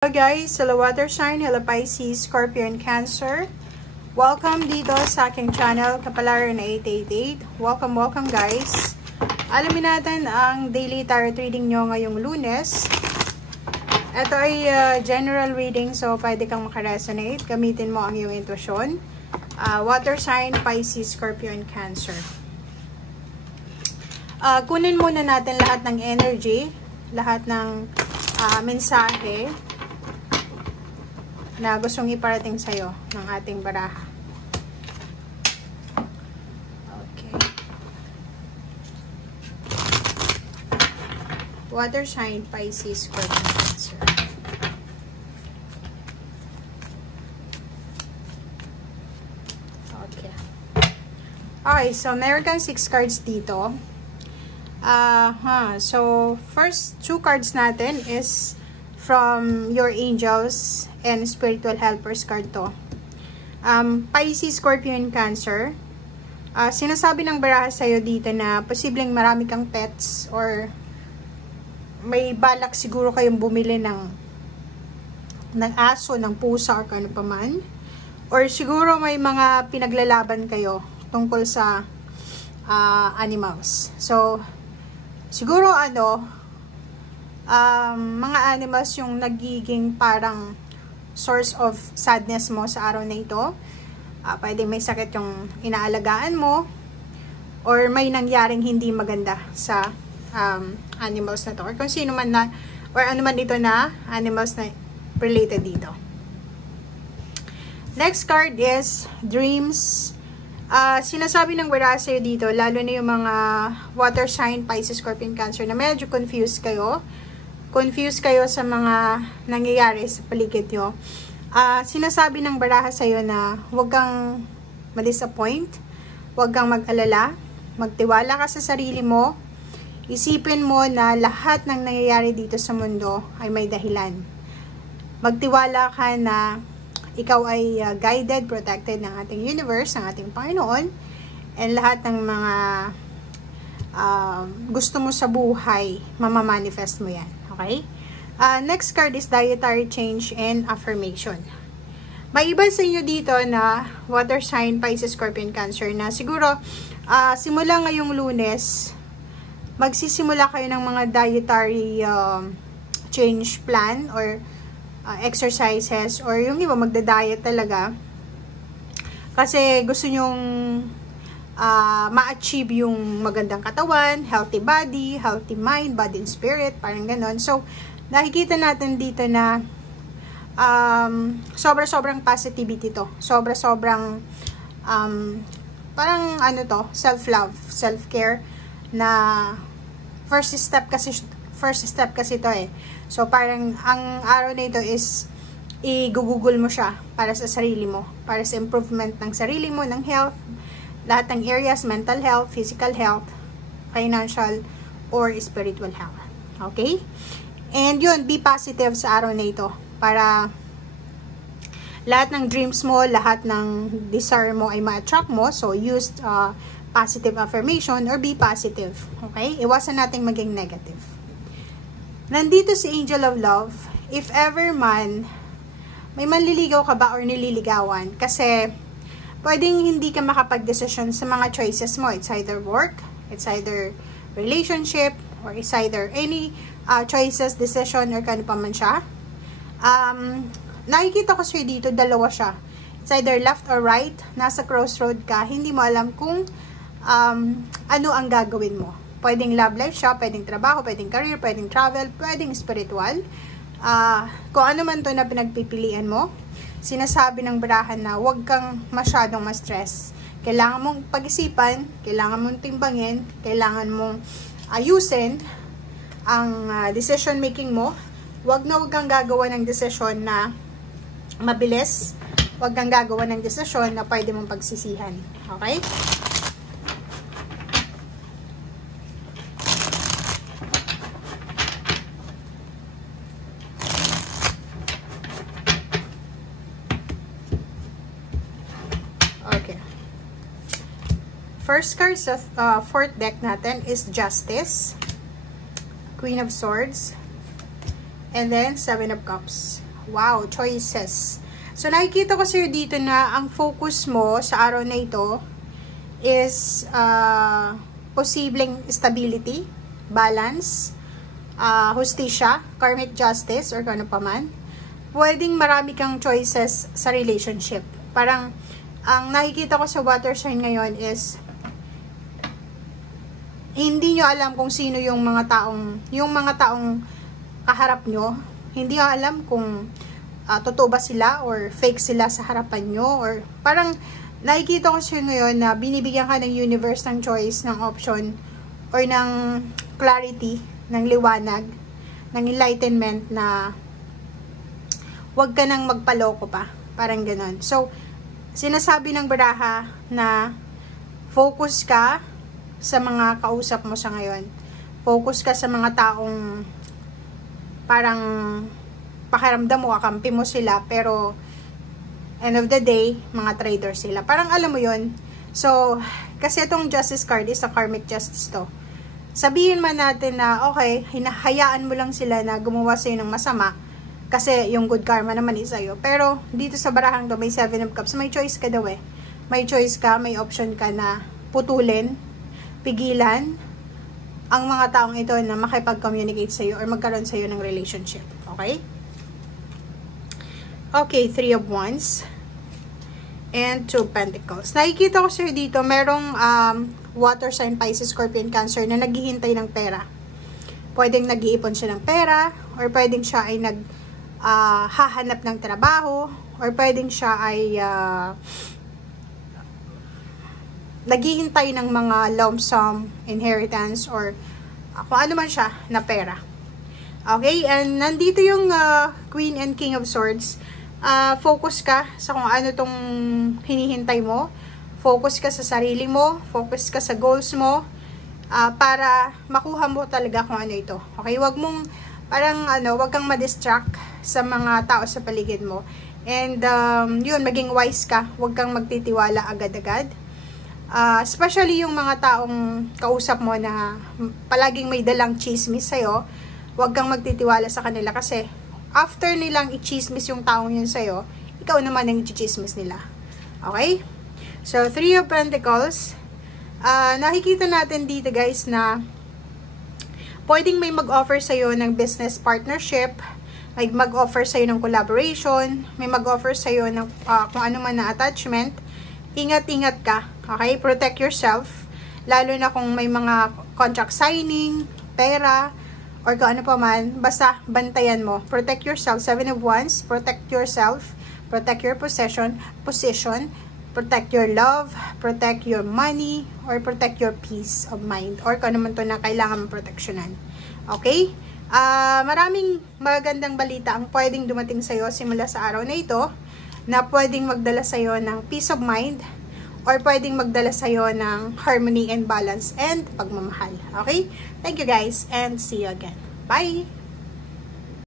Hello guys, hello water sign, hello Pisces, Scorpio, and Cancer. Welcome dito sa aking channel, Kapalaran 888. Welcome guys. Alamin natin ang daily tarot reading nyo ngayong Lunes. Ito ay general reading, so pwede kang makaresonate. Gamitin mo ang iyong intuition. Water sign, Pisces, Scorpio, and Cancer. Kunin muna natin lahat ng energy, lahat ng mensahe na gustong iparating sa'yo ng ating baraha. Okay. Water sign, Pisces, Scorpio, Cancer. Okay. Okay, so meron kang 6 cards dito. So, first 2 cards natin is from your angels and spiritual helpers card to. Pisces, Scorpio, and Cancer. Sinasabi ng baraha sa'yo dito na posibleng marami kang pets or may balak siguro kayong bumili ng aso, ng pusa, or kano pa man. Or siguro may mga pinaglalaban kayo tungkol sa animals. So, siguro mga animals yung nagiging parang source of sadness mo sa araw na ito. Pwedeng may sakit yung inaalagaan mo or may nangyaring hindi maganda sa animals na to or kung sino man na or ano man dito na animals na related dito. Next card is dreams. Sinasabi ng baraha sa'yo dito, lalo na yung mga water sign, Pisces, Scorpio, and Cancer na medyo confused kayo. Confused kayo sa mga nangyayari sa paligid nyo. Sinasabi ng baraha sa'yo na huwag kang ma-disappoint, huwag kang mag-alala, magtiwala ka sa sarili mo, isipin mo na lahat ng nangyayari dito sa mundo ay may dahilan. Magtiwala ka na ikaw ay guided, protected ng ating universe, ng ating Panginoon, and lahat ng mga gusto mo sa buhay, mamamanifest mo yan. Okay? Next card is dietary change and affirmation. May iba sa inyo dito na water sign, Pisces, Scorpio, and Cancer na siguro simula ngayong Lunes, magsisimula kayo ng mga dietary change plan or exercises or yung iba magda-diet talaga kasi gusto nyong ma-achieve yung magandang katawan, healthy body, healthy mind, body and spirit, parang ganon. So, nakikita natin dito na sobra-sobrang positivity to. Sobra-sobrang parang self-love, self-care na first step kasi to eh. So, parang ang araw na ito is i-google mo siya para sa sarili mo, para sa improvement ng sarili mo, ng health, lahat ng areas, mental health, physical health, financial, or spiritual health. Okay? And yun, be positive sa araw na ito para lahat ng dreams mo, lahat ng desire mo ay ma-attract mo. So, use positive affirmation or be positive. Okay? Iwasan nating maging negative. Nandito si Angel of Love. If ever man, may manliligaw ka ba or nililigawan? Kasi, pwedeng hindi ka makapag-desisyon sa mga choices mo. It's either work, it's either relationship, or it's either any choices, decision, or kano pa man siya. Nakikita ko siya dito, dalawa siya. It's either left or right, nasa crossroad ka, hindi mo alam kung ano ang gagawin mo. Pwedeng love life siya, pwedeng trabaho, pwedeng career, pwedeng travel, pwedeng spiritual. Kung ano man to na pinagpipilian mo, sinasabi ng barahan na huwag kang masyadong ma-stress. Kailangan mong pag-isipan, kailangan mong timbangin, kailangan mong ayusin ang decision making mo. Huwag kang gagawa ng desisyon na mabilis. Huwag kang gagawa ng desisyon na pwede mong pagsisihan. Okay? First card sa fourth deck natin is Justice, Queen of Swords, and then 7 of Cups. Wow, choices. So, nakikita ko sa'yo dito na ang focus mo sa araw na ito is posibleng stability, balance, hustisya, karmic justice, or kung ano pa man. Pwedeng marami kang choices sa relationship. Parang, ang nakikita ko sa water sign ngayon is, hindi nyo alam kung sino yung mga taong kaharap nyo. Hindi nyo alam kung totoo ba sila or fake sila sa harapan nyo. Or parang, nakikita ko siya ngayon na binibigyan ka ng universe ng choice, ng option, or ng clarity, ng liwanag, ng enlightenment na wag ka nang magpaloko pa. Parang ganon. So, sinasabi ng baraha na focus ka sa mga kausap mo sa ngayon. Focus ka sa mga taong parang pakiramdam mo, kakampi mo sila, pero end of the day, mga trader sila. Parang alam mo yun. So, kasi itong justice card is a karmic justice to. Sabihin man natin na, okay, hinahayaan mo lang sila na gumawa sa'yo ng masama, kasi yung good karma naman is sa'yo. Pero, dito sa barahang to, may 7 of Cups, may choice ka daw eh. May choice ka, may option ka na putulin, pigilan, ang mga taong ito na makipag-communicate sa'yo or magkaroon sa'yo ng relationship. Okay? Okay, 3 of Wands and 2 of Pentacles. Nakikita ko sa'yo dito, merong water sign, Pisces, Scorpion, Cancer na naghihintay ng pera. Pwedeng nag-iipon siya ng pera, or pwedeng siya ay hahanap ng trabaho, or pwedeng siya ay naghihintay ng mga lump sum, inheritance, or kung ano man siya na pera. Okay, and nandito yung Queen and King of Swords. Focus ka sa kung ano tong hinihintay mo. Focus ka sa sarili mo, focus ka sa goals mo, para makuha mo talaga kung ano ito. Okay, wag mong wag kang ma-distract sa mga tao sa paligid mo. And yun, maging wise ka, wag kang magtitiwala agad-agad. Especially yung mga taong kausap mo na palaging may dalang chismis sa'yo, wag kang magtitiwala sa kanila kasi after nilang i-chismis yung taong yun sa'yo, ikaw naman ang i-chismis nila. Okay? So, 3 of Pentacles. Nakikita natin dito guys na pwedeng may mag-offer sa'yo ng business partnership, may mag-offer sa'yo ng collaboration, may mag-offer sa'yo ng kung ano man na attachment. Ingat-ingat ka, okay? Protect yourself, lalo na kung may mga contract signing, pera, or kung ano pa man, basta bantayan mo. Protect yourself. 7 of Wands, protect yourself, protect your position, protect your love, protect your money, or protect your peace of mind, or kung ano man to na kailangan mong proteksyonan. Okay? Maraming magandang balita ang pwedeng dumating sa'yo simula sa araw na ito, na pwedeng magdala sa'yo ng peace of mind, or pwedeng magdala sa'yo ng harmony and balance and pagmamahal. Okay? Thank you guys, and see you again. Bye!